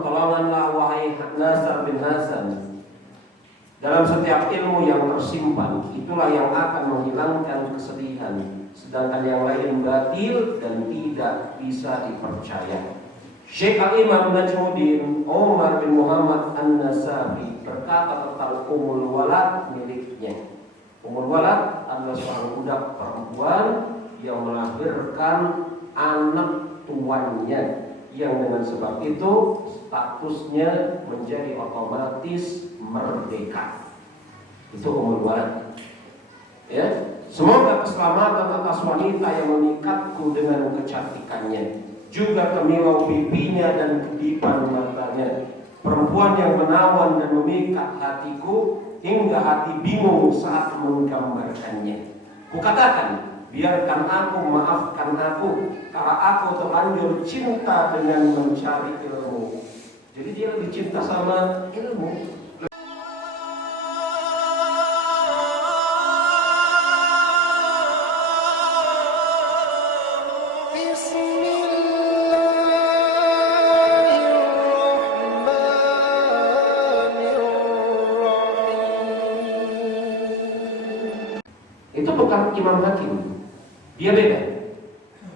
pertolonganlah wahai Nasr bin Hasan dalam setiap ilmu yang tersimpan, itulah yang akan menghilangkan kesedihan, sedangkan yang lain batil dan tidak bisa dipercaya. Syekh Al-Imam Najmuddin Umar bin Muhammad An-Nasafi berkata tentang Ummul Walad miliknya. Ummul Walad adalah seorang budak perempuan yang melahirkan anak tuannya, yang dengan sebab itu statusnya menjadi otomatis merdeka. Itu Ummul Walad. Ya, semoga keselamatan atas wanita yang memikatku dengan kecantikannya, juga kemilau pipinya dan kedipan matanya, perempuan yang menawan dan memikat hatiku hingga hati bingung saat menggambarkannya. Kukatakan, biarkan aku, maafkan aku, karena aku terlanjur cinta dengan mencari ilmu. Jadi dia lebih cinta sama ilmu. Itu bukan Imam Hakim, dia beda.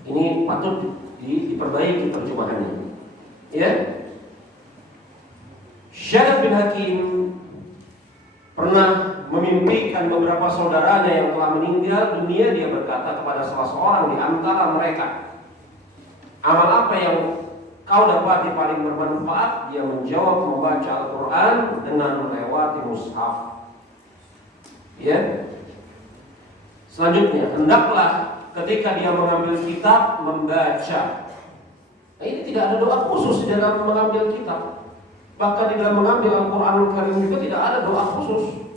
Ini patut diperbaiki terjemahannya. Ya, Syarif bin Hakim pernah memimpikan beberapa saudaranya yang telah meninggal dunia. Dia berkata kepada salah seorang di antara mereka, amal apa yang kau dapati paling bermanfaat? Dia menjawab, membaca Al-Quran dengan melewati mushaf. Ya. Selanjutnya, hendaklah ketika dia mengambil kitab membaca. Nah, ini tidak ada doa khusus di dalam mengambil kitab. Bahkan di dalam mengambil Al-Quranul Karim juga tidak ada doa khusus.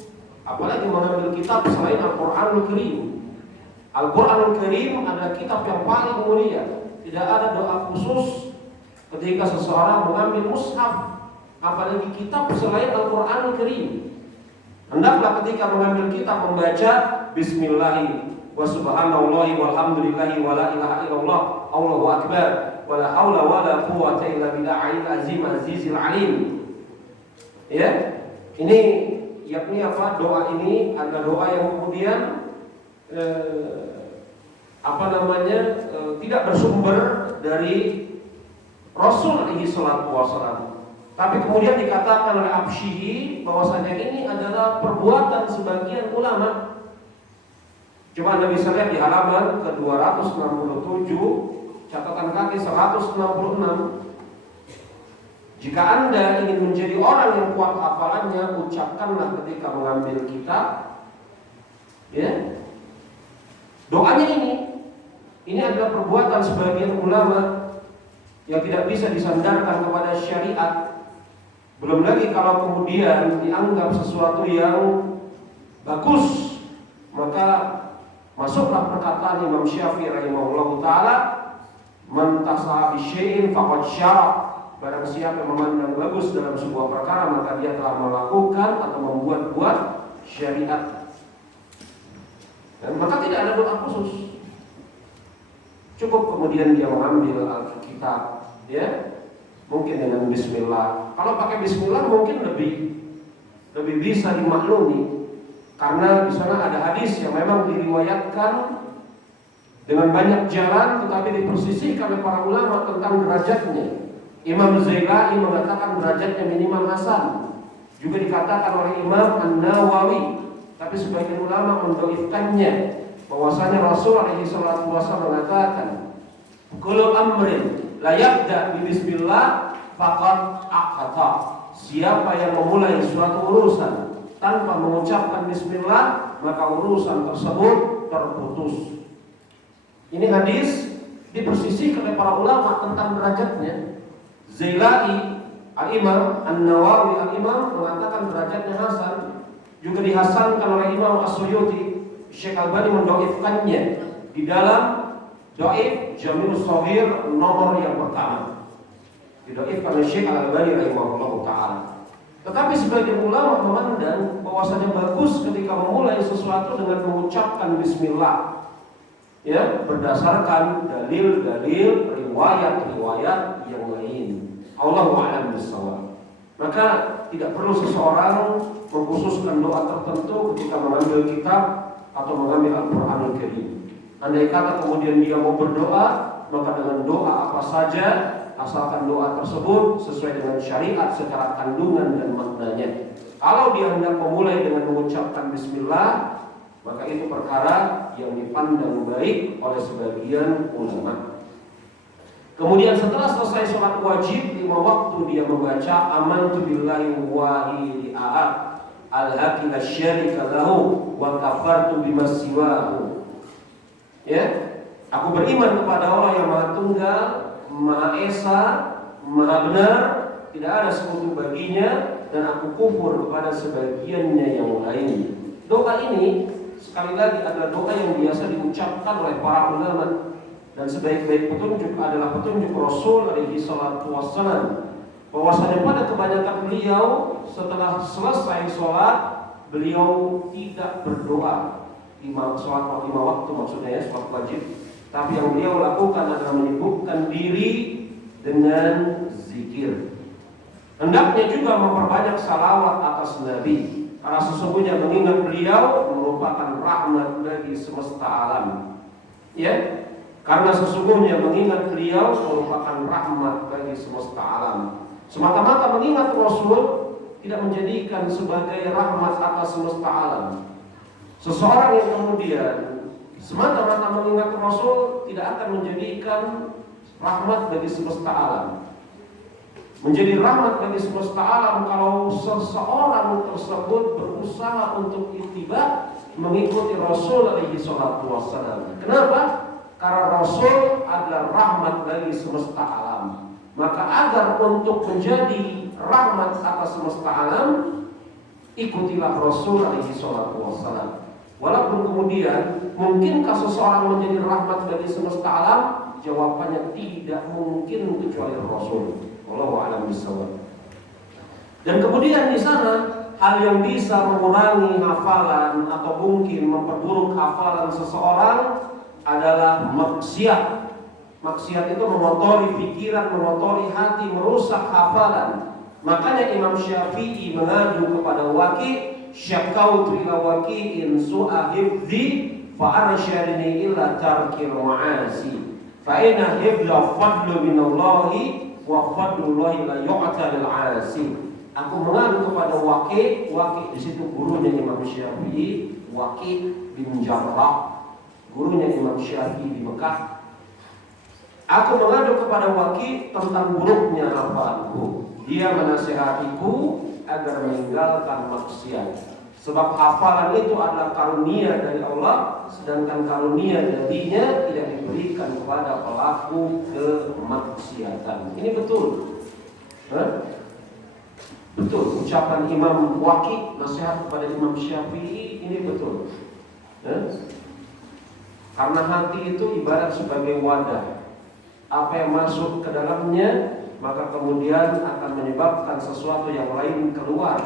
Apalagi mengambil kitab selain Al-Quranul Karim. Al-Quranul Karim adalah kitab yang paling mulia. Tidak ada doa khusus ketika seseorang mengambil mushaf, apalagi kitab selain Al-Quranul Karim. Hendaklah ketika mengambil kitab membaca Bismillahi wa subhanallahi walhamdulillahi wa la ilaha illallah Allahu akbar wa la haula wa la quwwata illa billahil azizil alim. Ya, ini yakni apa? Doa ini adalah doa yang kemudian tidak bersumber dari Rasul alaihi salatu wasallam, tapi kemudian dikatakan oleh Abshihi bahwasanya ini adalah perbuatan sebagian ulama. Coba Anda bisa lihat di halaman ke-267, catatan kaki 166. Jika Anda ingin menjadi orang yang kuat hafalannya, ucapkanlah ketika mengambil kitab, ya, doanya ini adalah perbuatan sebagian ulama yang tidak bisa disandarkan kepada syariat. Belum lagi kalau kemudian dianggap sesuatu yang bagus, maka masuklah perkataan Imam Syafi'i rahimahullahu taala, man tasaha bi syai'in faqad syara. Barang siapa yang memandang bagus dalam sebuah perkara, maka dia telah melakukan atau membuat-buat syariat. Dan maka tidak ada doa khusus. Cukup kemudian dia mengambil Alkitab, ya, mungkin dengan Bismillah. Kalau pakai Bismillah mungkin lebih bisa dimaklumi. Karena di sana ada hadis yang memang diriwayatkan dengan banyak jalan, tetapi dipersisihkan oleh para ulama tentang derajatnya. Imam Zailai mengatakan derajatnya minimal hasan. Juga dikatakan oleh Imam An-Nawawi, tapi sebagian ulama mendhaifkannya. Bahwasanya Rasul alaihi salatu wasallam mengatakan, kullu amrin la yabda bi bismillah faqad aqata. Siapa yang memulai suatu urusan tanpa mengucapkan bismillah, maka urusan tersebut terputus. Ini hadis dipersisihkan oleh para ulama tentang derajatnya. Zailai, Al-Imam An-Nawawi, Al-Imam mengatakan derajatnya hasan. Juga dihasankan oleh Imam As-Suyuti. Syekh Albani mendhaifkannya di dalam Dhaif Jami'us Shaghir nomor yang pertama. Didhaifkan oleh Syekh Al-Albani rahimahullahu taala. Tetapi sebagian ulama memandang bahwasanya bagus ketika memulai sesuatu dengan mengucapkan bismillah, ya, berdasarkan dalil-dalil riwayat-riwayat yang lain. Allahu a'lam bishawab. Maka tidak perlu seseorang mengkhususkan doa tertentu ketika mengambil kitab atau mengambil Al-Qur'anul Karim. Andai kata kemudian dia mau berdoa, maka dengan doa apa saja, asalkan doa tersebut sesuai dengan syariat secara kandungan dan maknanya. Kalau dia hendak memulai dengan mengucapkan bismillah, maka itu perkara yang dipandang baik oleh sebagian ulama. Kemudian setelah selesai sholat wajib 5 waktu, dia membaca amantu billahi wahidil ahad al-hakim asyarika lahu wa kafartu bima siwahu. Ya, aku beriman kepada Allah yang Maha Tunggal, Maha Esa, Maha Benar, tidak ada sekutu baginya, dan aku kufur kepada sebagiannya yang lain. Doa ini sekali lagi adalah doa yang biasa diucapkan oleh para ulama, dan sebaik-baik petunjuk adalah petunjuk Rasul alaihi salatu wassalam, bahwasanya pada kebanyakan beliau setelah selesai sholat beliau tidak berdoa sholat 5 waktu maksudnya ya, sholat wajib, tapi yang beliau lakukan adalah menyibukkan diri dengan zikir. Hendaknya juga memperbanyak salawat atas Nabi, karena sesungguhnya mengingat beliau merupakan rahmat bagi semesta alam. Ya, karena sesungguhnya mengingat beliau merupakan rahmat bagi semesta alam. Semata-mata mengingat Rasul tidak menjadikan sebagai rahmat atas semesta alam. Seseorang yang kemudian semata-mata mengingat Rasul tidak akan menjadikan rahmat bagi semesta alam. Menjadi rahmat bagi semesta alam kalau seseorang tersebut berusaha untuk ittiba mengikuti Rasul alaihi salatu wassalam. Kenapa? Karena Rasul adalah rahmat bagi semesta alam. Maka agar untuk menjadi rahmat atas semesta alam, ikutilah Rasul alaihi salatu wassalam. Walaupun kemudian mungkinkah seseorang menjadi rahmat bagi semesta alam? Jawabannya tidak mungkin kecuali Rasul. Wallahu a'lam bishawab. Dan kemudian di sana hal yang bisa mengurangi hafalan atau mungkin memperburuk hafalan seseorang adalah maksiat. Maksiat itu mengotori pikiran, mengotori hati, merusak hafalan. Makanya Imam Syafi'i mengadu kepada Waki', syakautu ila waqi'in su'a hifdzi fa arsyadni ila tarkil ma'asi. Fa inna hifdza fadlu minallahi wa fadlullahi la yu'ta lil 'asi. Aku mengadu kepada Waki', Waki' di situ gurunya Imam Syafi'i, Waki' bin Jarrah, gurunya Imam Syafi'i di Mekah. Aku mengadu kepada Waki' tentang buruknya hafalanku. Dia menasihatiku agar meninggalkan maksiat. Sebab hafalan itu adalah karunia dari Allah, sedangkan karunia darinya tidak diberikan kepada pelaku kemaksiatan. Ini betul. Betul, ucapan Imam Waki' nasihat kepada Imam Syafi'i ini betul. Karena hati itu ibarat sebagai wadah. Apa yang masuk ke dalamnya maka kemudian akan menyebabkan sesuatu yang lain keluar.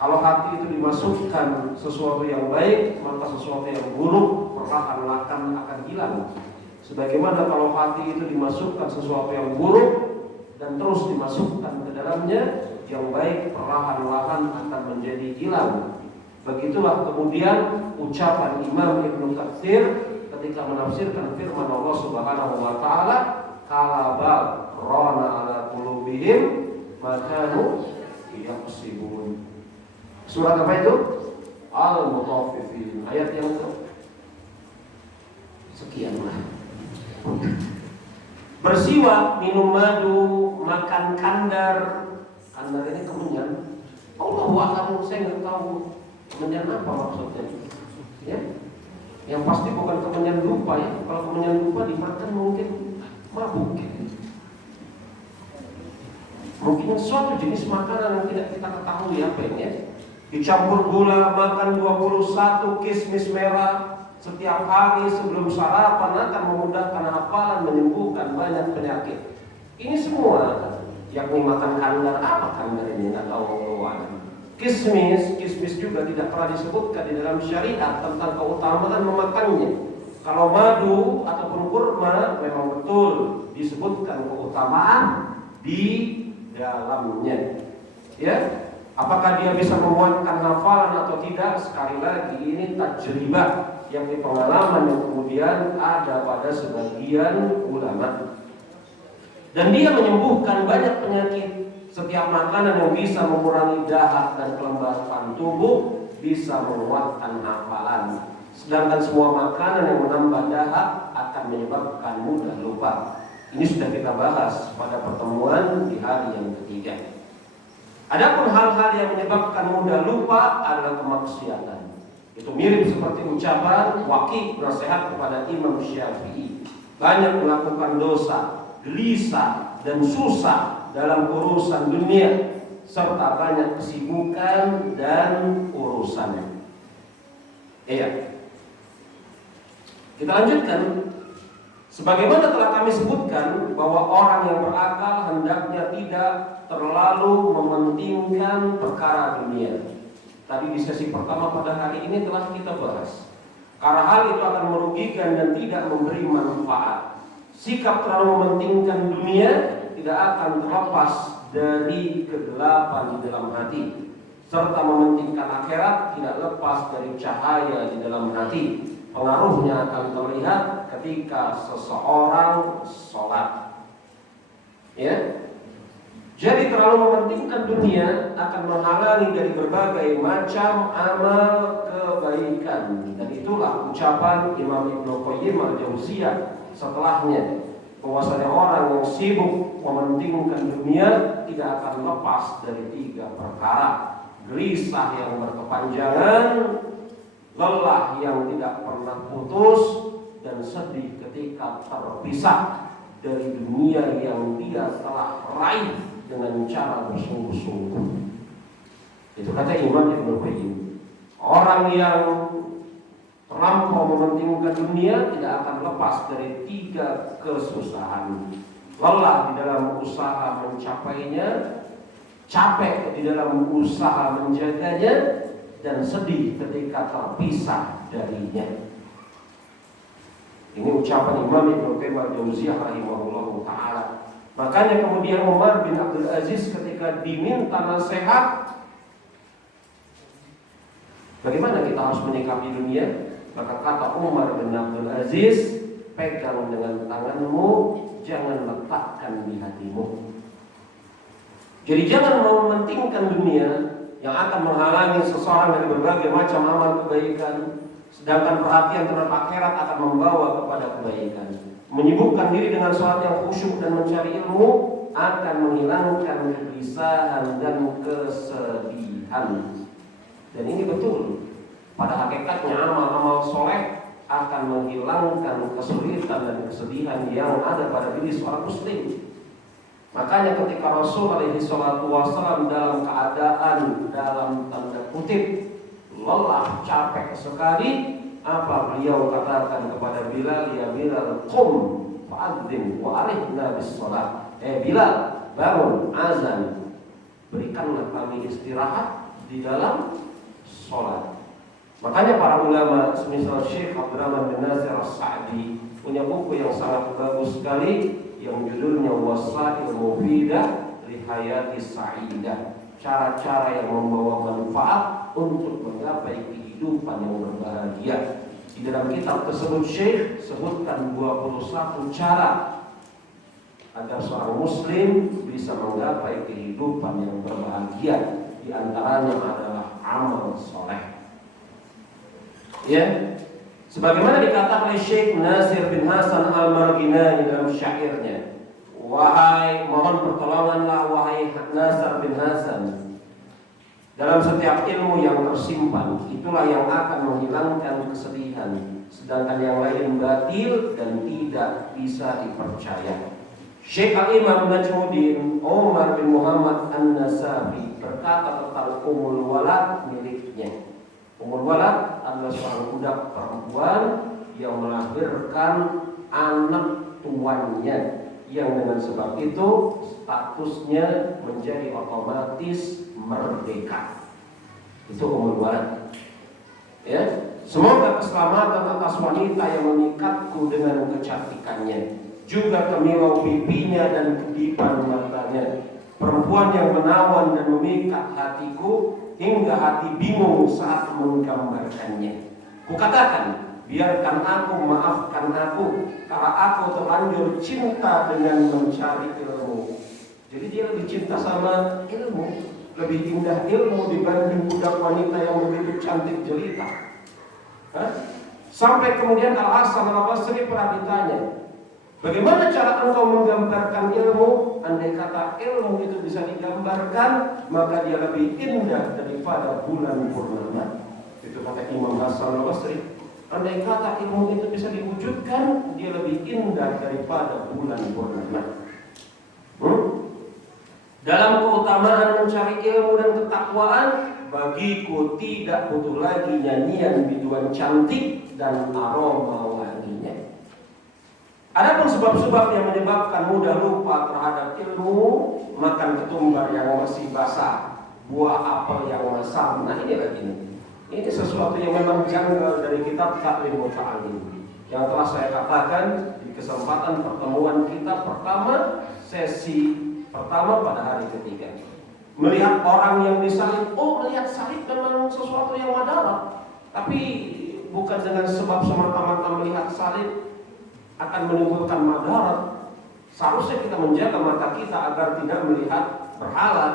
Kalau hati itu dimasukkan sesuatu yang baik, maka sesuatu yang buruk perlahan-lahan akan hilang. Sebagaimana kalau hati itu dimasukkan sesuatu yang buruk dan terus dimasukkan ke dalamnya, yang baik perlahan-lahan akan menjadi hilang. Begitulah kemudian ucapan Imam Ibnu Katsir ketika menafsirkan firman Allah Subhanahu wa taala, kalabal rona ala qulubihim makanu yaqsibun. Surat apa itu? Al-Mutaffifin. Ayat yang sekian lah. Bersiwak, minum madu, makan kandar. Kandar ini kemenyan. Allahu a'lam, saya nggak tahu kemenyan apa maksudnya. Ya, yang pasti bukan kemenyan lupa ya. Kalau kemenyan lupa dimakan mungkin mabuk. Mungkin suatu jenis makanan yang tidak kita ketahui apa ini ya. Dicampur gula, makan 21 kismis merah setiap hari sebelum sarapan akan memudahkan hafalan, menyembuhkan banyak penyakit. Ini semua yakni makan kandar. Apa kandar ini? Tidak tahu Allah. Kismis juga tidak pernah disebutkan di dalam syariat tentang keutamaan memakannya. Kalau madu ataupun kurma memang betul disebutkan keutamaan di dalamnya. Ya, apakah dia bisa menguatkan hafalan atau tidak? Sekali lagi ini tajribah, yang di pengalaman yang kemudian ada pada sebagian ulama. Dan dia menyembuhkan banyak penyakit. Setiap makanan yang bisa mengurangi dahak dan kelembapan tubuh bisa menguatkan hafalan. Sedangkan semua makanan yang menambah dahak akan menyebabkan mudah lupa. Ini sudah kita bahas pada pertemuan di hari yang ketiga. Adapun hal-hal yang menyebabkan mudah lupa adalah kemaksiatan. Itu mirip seperti ucapan Waqi nasihat kepada Imam Syafi'i. Banyak melakukan dosa, gelisah dan susah dalam urusan dunia, serta banyak kesibukan dan urusannya. Iya. Kita lanjutkan. Sebagaimana telah kami sebutkan bahwa orang yang berakal hendaknya tidak terlalu mementingkan perkara dunia. Tadi di sesi pertama pada hari ini telah kita bahas. Karena hal itu akan merugikan dan tidak memberi manfaat. Sikap terlalu mementingkan dunia tidak akan terlepas dari kegelapan di dalam hati, serta mementingkan akhirat tidak lepas dari cahaya di dalam hati. Pengaruhnya akan terlihat ketika seseorang sholat. Ya, jadi terlalu mementingkan dunia akan menghalangi dari berbagai macam amal kebaikan. Dan itulah ucapan Imam Ibnu Qayyim al-Jauziyah setelahnya, bahwasanya orang yang sibuk mementingkan dunia tidak akan lepas dari 3 perkara: gelisah yang berkepanjangan, lelah yang tidak pernah putus, dan sedih ketika terpisah dari dunia yang dia telah raih dengan cara bersungguh-sungguh. Itu kata Imam Ibnu Qayyim. Orang yang terlampau mementingkan dunia tidak akan lepas dari 3 kesusahan: lelah di dalam usaha mencapainya, capek di dalam usaha menjaganya, dan sedih ketika terpisah darinya. Ini ucapan Imam Ibnu Qayyim al-Jauziyah rahimahullahu ta'ala. Makanya kemudian Umar bin Abdul Aziz ketika diminta nasihat, bagaimana kita harus menyikapi dunia, maka kata Umar bin Abdul Aziz, pegang dengan tanganmu, jangan letakkan di hatimu. Jadi jangan mementingkan dunia yang akan menghalangi seseorang dari berbagai macam amal kebaikan, sedangkan perhatian terhadap akhirat akan membawa kepada kebaikan. Menyibukkan diri dengan sholat yang khusyuk dan mencari ilmu akan menghilangkan kegelisahan dan kesedihan. Dan ini betul. Pada hakikatnya amal-amal soleh akan menghilangkan kesulitan dan kesedihan yang ada pada diri seorang muslim. Makanya ketika Rasul alaihi salatu wasallam dalam keadaan dalam tanda kutip lelah, capek sekali, apa beliau katakan kepada Bilal? Ya Bilal, qum fa'adzim wa arihna bis shalah. Bilal, bangun, azan, berikanlah kami istirahat di dalam sholat. Makanya para ulama semisal Syekh Abdurrahman bin Nasir As-Sa'di punya buku yang sangat bagus sekali yang judulnya Wasail Mufidah li Hayati Sa'idah, cara-cara yang membawa manfaat untuk menggapai kehidupan yang berbahagia. Di dalam kitab tersebut Syekh sebutkan 21 cara agar seorang muslim bisa menggapai kehidupan yang berbahagia. Di antaranya adalah amal soleh. Ya, sebagaimana dikatakan oleh Syekh Nasir bin Hasan Al-Marginani dalam syairnya, wahai, mohon pertolonganlah wahai Nasir bin Hasan dalam setiap ilmu yang tersimpan, itulah yang akan menghilangkan kesedihan, sedangkan yang lain batil dan tidak bisa dipercaya. Syekh Al-Imam Najmuddin Umar bin Muhammad An-Nasafi berkata tentang Ummul Walad miliknya. Ummul Walad adalah seorang budak perempuan yang melahirkan anak tuannya, yang dengan sebab itu statusnya menjadi otomatis merdeka. Itu Ummul Walad. Ya, Semoga keselamatan atas wanita yang memikatku dengan kecantikannya, juga kemilau pipinya dan kedipan matanya. Perempuan yang menawan dan memikat hatiku hingga hati bingung saat menggambarkannya. Kukatakan, biarkan aku, maafkan aku, karena aku terlanjur cinta dengan mencari ilmu. Jadi dia lebih cinta sama ilmu, lebih indah ilmu dibanding budak wanita yang begitu cantik jelita. Sampai kemudian Al-Hasan Al-Basri pernah ditanya, bagaimana cara engkau menggambarkan ilmu? Andai kata ilmu itu bisa digambarkan, maka dia lebih indah daripada bulan purnama. Itu kata Imam Hasan Al-Basri. Andai kata ilmu itu bisa diwujudkan, dia lebih indah daripada bulan purnama. Dalam keutamaan mencari ilmu dan ketakwaan, bagiku tidak butuh lagi nyanyian biduan cantik dan aroma wanginya. Adapun sebab-sebab yang menyebabkan mudah lupa terhadap ilmu, makan ketumbar yang masih basah, buah apel yang masam. Nah ini lagi nih. Ini sesuatu yang memang janggal dari kitab Ta'lim wa Ta'alim yang telah saya katakan di kesempatan pertemuan kita pertama, sesi pertama pada hari ketiga. Melihat orang yang disalib, melihat salib memang sesuatu yang madarat, tapi bukan dengan sebab semata-mata melihat salib akan menimbulkan madarat. Seharusnya kita menjaga mata kita agar tidak melihat berhala.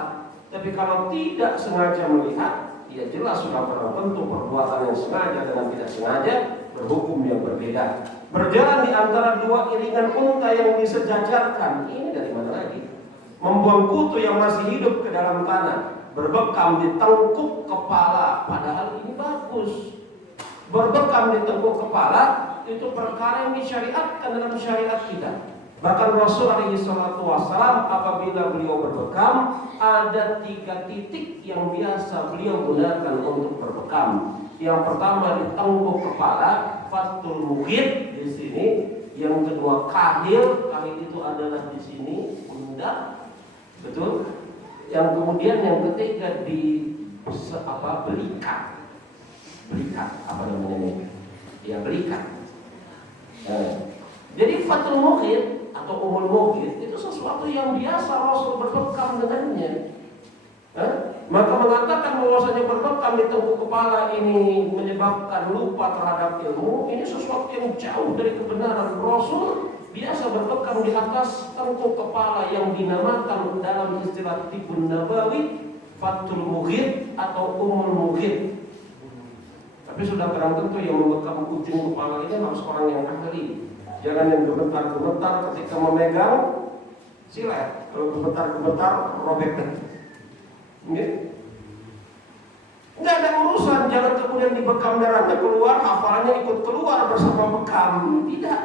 Tapi kalau tidak sengaja melihat, ya jelas sudah barang tentu perbuatan yang sengaja dengan tidak sengaja berhukum yang berbeda. Berjalan di antara dua iringan unta yang disejajarkan, ini dari mana lagi? Membuang kutu yang masih hidup ke dalam tanah, berbekam di tengkuk kepala, padahal ini bagus. Berbekam di tengkuk kepala itu perkara yang disyariatkan dalam syariat kita. Bahkan Rasul SAW apabila beliau berbekam, ada 3 titik yang biasa beliau gunakan untuk berbekam. Yang pertama di tengkuk kepala, fathul mughid di sini. Yang kedua kahil itu adalah di sini, pundak. Betul? Yang kemudian yang ketiga di belikat. Belikat apa namanya ini? Ya belikat. Jadi fathul mughid atau umul mughid itu sesuatu yang biasa Rasul berbekam dengannya. Maka mengatakan bahwasanya berbekam di tengkuk kepala ini menyebabkan lupa terhadap ilmu, ini sesuatu yang jauh dari kebenaran. Rasul biasa berbekam di atas tengkuk kepala yang dinamakan dalam istilah Tibbun Nabawi fathul mughid atau umul mughid. Tapi sudah barang tentu yang membekam ujung kepala ini harus orang yang ahli. Jangan yang gemetar-gemetar ketika memegang silet. Kalau gemetar-gemetar robek. Enggak ada urusan, jangan kemudian dibekam darahnya keluar, hafalannya ikut keluar bersama bekam. Tidak.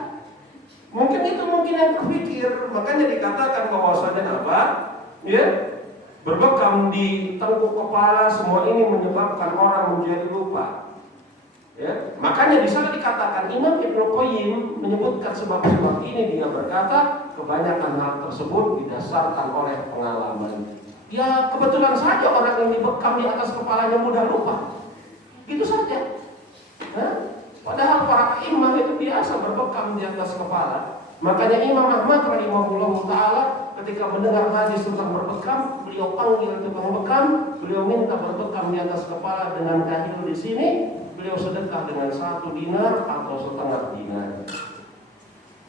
Mungkin yang terpikir, makanya dikatakan bahwasanya apa? Ya, berbekam di tengkuk kepala, semua ini menyebabkan orang menjadi lupa. Ya, makanya di sana dikatakan Imam Ibnu Qayyim menyebutkan sebab-sebab ini. Dia berkata kebanyakan hal tersebut didasarkan oleh pengalaman. Ya kebetulan saja orang yang dibekam di atas kepalanya mudah lupa, gitu saja. Padahal para imam itu biasa berbekam di atas kepala. Makanya Imam Ahmad rahimahullah taala ketika mendengar hadis tentang berbekam, beliau panggil tukang bekam, beliau minta berbekam di atas kepala dengan kahil di sini. Beliau sedekah dengan 1 dinar atau setengah dinar.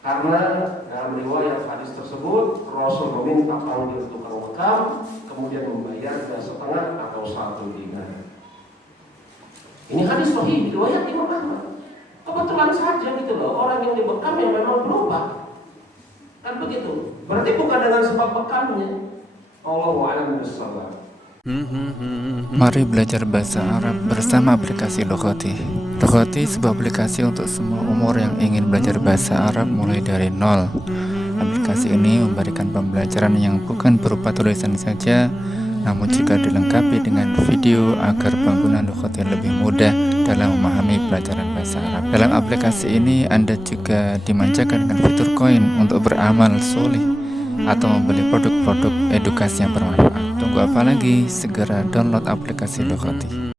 Karena dalam riwayat hadis tersebut Rasul meminta panggil tukang bekam, kemudian membayarnya setengah atau 1 dinar. Ini hadis sahih riwayat Imam Ahmad. Kebetulan saja gitu loh, orang yang dibekam yang memang berubah. Kan begitu. Berarti bukan dengan sebab bekamnya. Allahu a'lam bishawab. Mari belajar bahasa Arab bersama aplikasi Lughati. Lughati sebuah aplikasi untuk semua umur yang ingin belajar bahasa Arab mulai dari nol. Aplikasi ini memberikan pembelajaran yang bukan berupa tulisan saja, namun juga dilengkapi dengan video agar pengguna Lughati lebih mudah dalam memahami pelajaran bahasa Arab. Dalam aplikasi ini Anda juga dimanjakan dengan fitur koin untuk beramal soleh atau membeli produk-produk edukasi yang bermanfaat. Tunggu apa lagi? Segera download aplikasi Lughati.